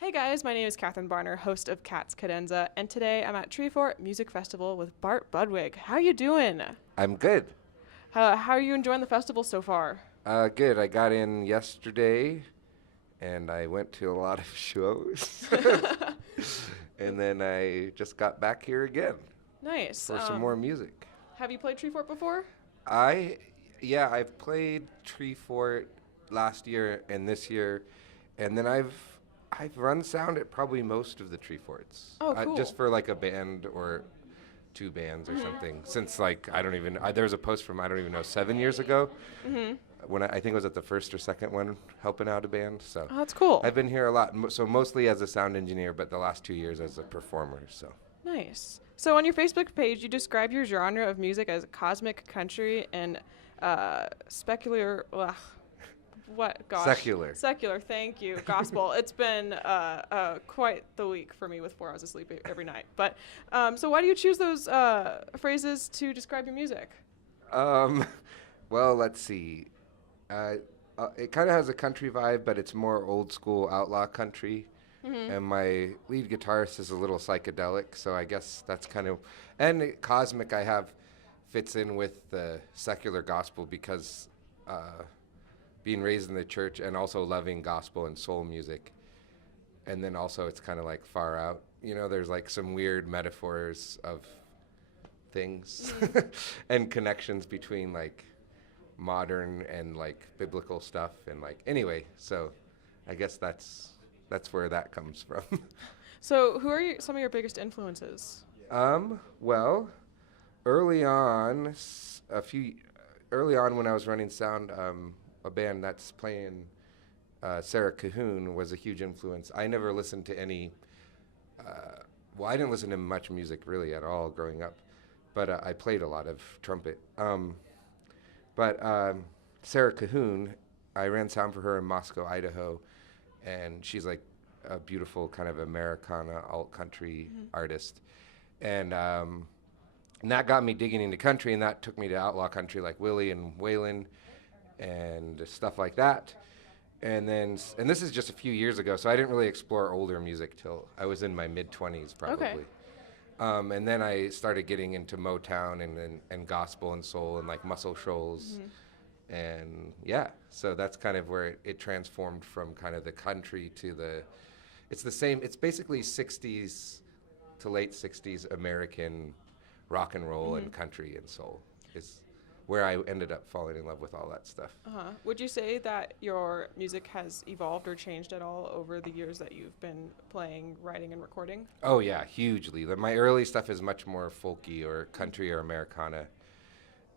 Hey guys, my name is Katherine Barner, host of Cat's Cadenza, and today I'm at Treefort Music Festival with Bart Budwig. How you doing? I'm good. How are you enjoying the festival so far? Good. I got in yesterday and I went to a lot of shows. And then I just got back here again Nice. for some more music. Have you played Treefort before? I, yeah, I've played Treefort last year and this year, and then I've run sound at probably most of the Treeforts. Oh, cool. Just for like a band or two bands or something. Since like there was a post from I don't even know 7 years ago. When I think it was at the first or second one helping out a band. So Oh, that's cool. I've been here a lot. So mostly as a sound engineer, but the last 2 years as a performer. So Nice. So on your Facebook page, you describe your genre of music as cosmic country and specular. Ugh, what? Gosh. Secular. Secular. Thank you. Gospel. It's been quite the week for me with 4 hours of sleep every night. But so why do you choose those phrases to describe your music? Well, let's see. It kind of has a country vibe, but it's more old school outlaw country. And my lead guitarist is a little psychedelic, so I guess that's kind of, and cosmic I have fits in with the secular gospel because being raised in the church and also loving gospel and soul music. And then also it's kind of like far out. You know, there's like some weird metaphors of things and connections between like modern and like biblical stuff and like anyway, so I guess that's where that comes from. So who are some of your biggest influences? Well, early on when I was running sound, a band that's playing Sarah Cahoon was a huge influence. I never listened to any I didn't listen to much music really at all growing up, but I played a lot of trumpet. But Sarah Cahoon, I ran sound for her in Moscow, Idaho, and she's like a beautiful kind of Americana alt country artist. And that got me digging into country, and that took me to outlaw country like Willie and Waylon and stuff like that. And this is just a few years ago, so I didn't really explore older music till I was in my mid-20s probably. Okay. And then I started getting into Motown and gospel and soul and like Muscle Shoals. And yeah, so that's kind of where it transformed from kind of the country to it's basically 60s to late 60s American rock and roll and country and soul is where I ended up falling in love with all that stuff. Would you say that your music has evolved or changed at all over the years that you've been playing, writing, and recording? Oh yeah, hugely. My early stuff is much more folky or country or Americana.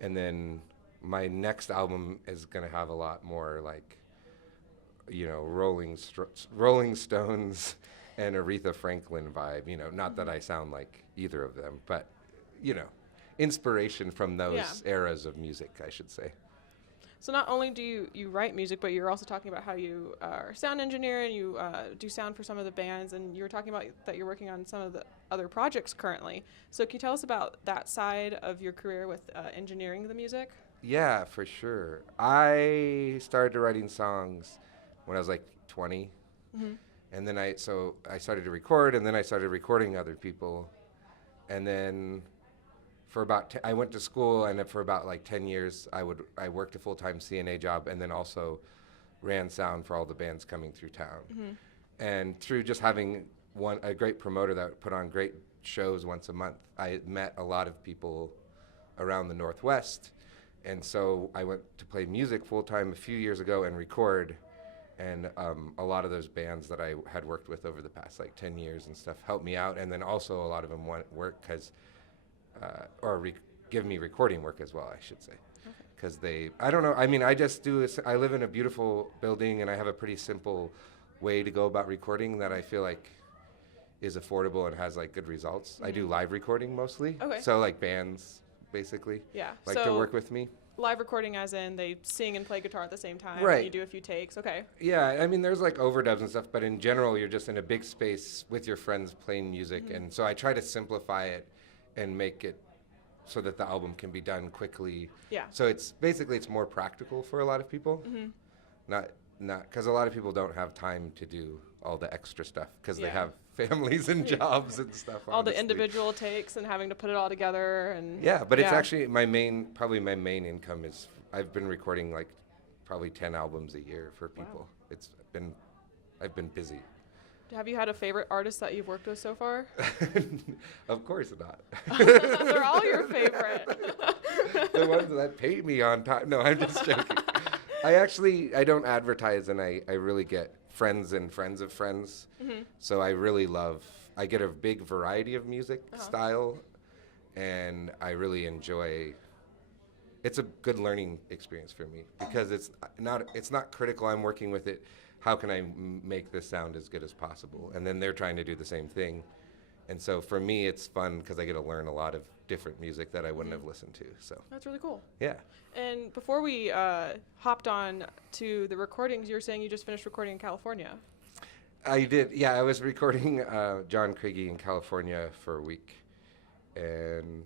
And then my next album is going to have a lot more like, you know, Rolling Stones and Aretha Franklin vibe, you know, not that I sound like either of them, but, you know, inspiration from those eras of music, I should say. So not only do you write music, but you're also talking about how you are a sound engineer and you do sound for some of the bands, and you were talking about that you're working on some of the other projects currently. So can you tell us about that side of your career with engineering the music? Yeah, for sure. I started writing songs when I was like 20. And then I started to record, and then I started recording other people. And then I went to school, and for about like 10 years, I worked a full-time CNA job, and then also ran sound for all the bands coming through town. And through just having a great promoter that put on great shows once a month, I met a lot of people around the Northwest. And so I went to play music full-time a few years ago and record. And a lot of those bands that I had worked with over the past like 10 years and stuff helped me out. And then also a lot of them want work give me recording work as well, I should say. Because I don't know, I mean, I live in a beautiful building, and I have a pretty simple way to go about recording that I feel like is affordable and has like good results. I do live recording mostly. Okay. So like bands basically like to work with me. Live recording as in they sing and play guitar at the same time. Right. And you do a few takes. Okay. Yeah, I mean, there's like overdubs and stuff, but in general, you're just in a big space with your friends playing music. And so I try to simplify it and make it so that the album can be done quickly. Yeah. So it's more practical for a lot of people. Not because a lot of people don't have time to do all the extra stuff because they Yeah. have families and jobs and stuff. All the honestly. individual takes and having to put it all together and Yeah, but it's actually probably my main income is I've been recording like probably 10 albums a year for people. Wow. I've been busy. Have you had a favorite artist that you've worked with so far? Of course not. They're all your favorite. The ones that pay me on time. No, I'm just joking. I don't advertise, and I really get friends and friends of friends. Mm-hmm. So I get a big variety of music style, and I really enjoy. It's a good learning experience for me because it's not critical. I'm working with it. How can I make this sound as good as possible? And then they're trying to do the same thing. And so for me, it's fun because I get to learn a lot of different music that I wouldn't have listened to. So that's really cool. Yeah. And before we hopped on to the recordings, you were saying you just finished recording in California. I did. Yeah, I was recording John Craigie in California for a week, and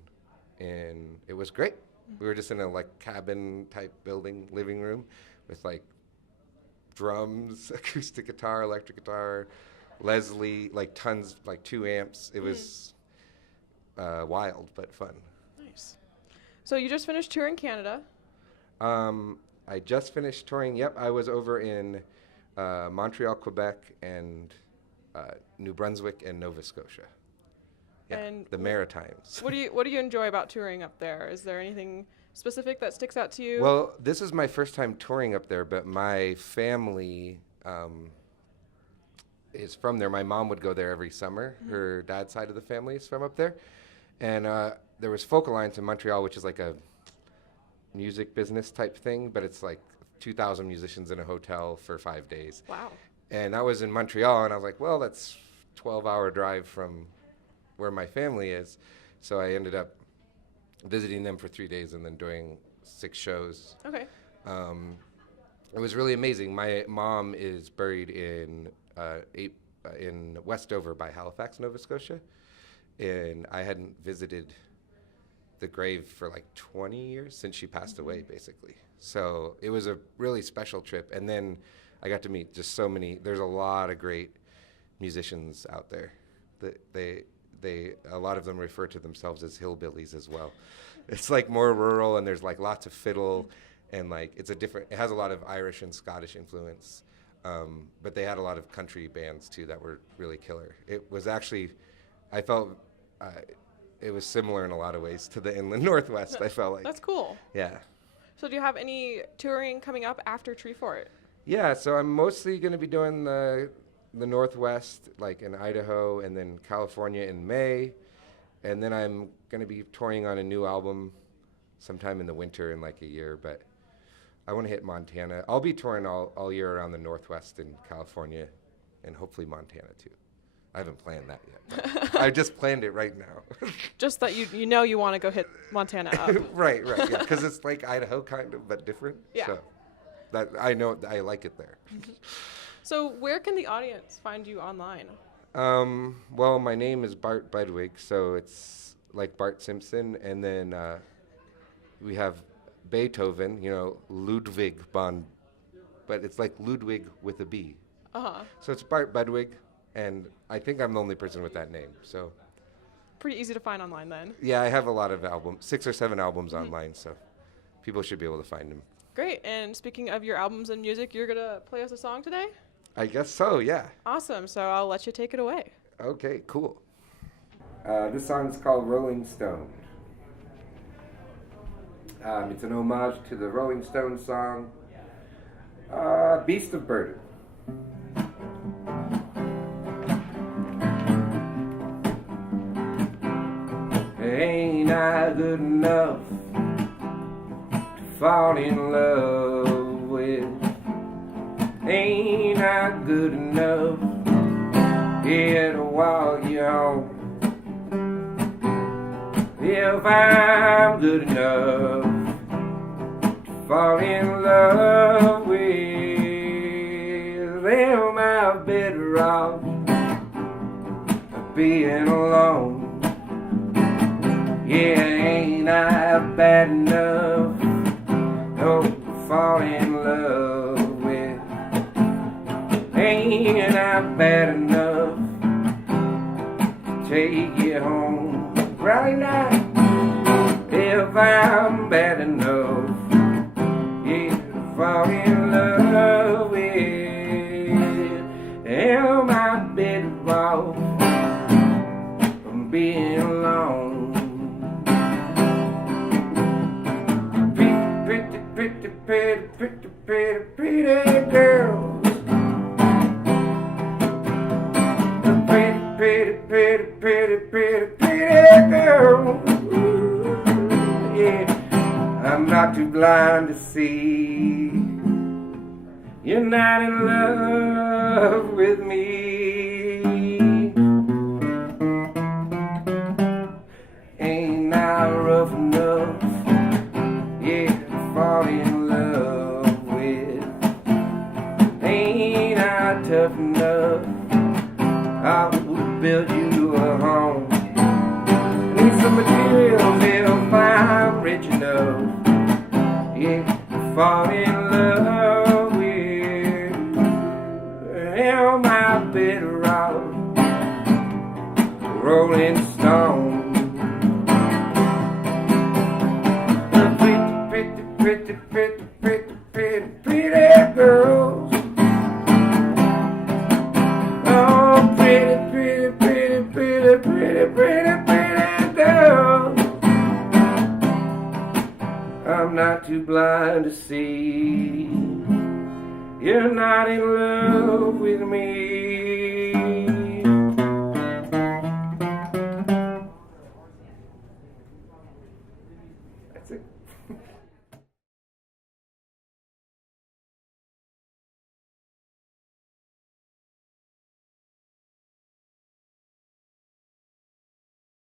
it was great. Mm-hmm. We were just in a like cabin type building, living room, with like drums, acoustic guitar, electric guitar, Leslie, like tons, like 2 amps. It was wild but fun. Nice. So you just finished touring Canada. I just finished touring. Yep, I was over in Montreal, Quebec, and New Brunswick and Nova Scotia. Yeah, and the Maritimes. What do you enjoy about touring up there? Is there anything specific that sticks out to you? Well, this is my first time touring up there, but my family is from there. My mom would go there every summer. Mm-hmm. Her dad's side of the family is from up there. And there was Folk Alliance in Montreal, which is like a music business type thing, but it's like 2,000 musicians in a hotel for 5 days. Wow. And I was in Montreal, and I was like, well, that's 12-hour drive from where my family is. So I ended up visiting them for 3 days and then doing 6 shows. Okay. It was really amazing. My mom is buried in Westover by Halifax, Nova Scotia, and I hadn't visited the grave for like 20 years since she passed away, basically. So it was a really special trip. And then I got to meet just so many. There's a lot of great musicians out there. A lot of them refer to themselves as hillbillies as well. It's like more rural, and there's like lots of fiddle, and like it has a lot of Irish and Scottish influence. But they had a lot of country bands too that were really killer. It was actually, I felt it was similar in a lot of ways to the Inland Northwest. I felt like that's cool. Yeah. So do you have any touring coming up after Treefort? Yeah. So I'm mostly going to be doing the Northwest, like in Idaho, and then California in May, and then I'm going to be touring on a new album sometime in the winter in like a year. But I want to hit Montana. I'll be touring all year around the Northwest in California, and hopefully Montana too. I haven't planned that yet. I just planned it right now. Just that you want to go hit Montana up. Right, yeah, because it's like Idaho kind of, but different. Yeah. So that I know I like it there. So where can the audience find you online? Well, my name is Bart Budwig, so it's like Bart Simpson, and then we have Beethoven, Ludwig von, but it's like Ludwig with a B. Uh-huh. So it's Bart Budwig, and I think I'm the only person with that name, so. Pretty easy to find online then. Yeah, I have a lot of albums, 6 or 7 albums online, so people should be able to find them. Great, and speaking of your albums and music, you're going to play us a song today? I guess so, yeah. Awesome, so I'll let you take it away. Okay, cool. This song's called Rolling Stone. It's an homage to the Rolling Stones song, Beast of Burden. Ain't I good enough to fall in love with? Ain't I good enough here to walk you on? If I'm good enough to fall in love with, am I better off being alone? Yeah, ain't I bad enough to fall in love with? Ain't I bad enough to take you home right now. If I'm bad enough, yeah, to fall in love with, am I better off from being alone? Pretty, pretty, pretty, pretty, pretty, pretty girls. Pretty, pretty, pretty, pretty, pretty, pretty girl. Yeah, I'm not too blind to see you're not in love with me. Ain't I rough enough, yeah, to fall in love with? Ain't I tough enough? I will build you a home. I need some materials if I'm rich enough, yeah, to fall in love with. Am I better off Rolling Stone? Pretty, pretty, pretty, pretty, pretty, pretty girls. Oh, pretty, pretty, pretty, pretty, pretty, pretty, pretty girls. I'm not too blind to see you're not in love with me.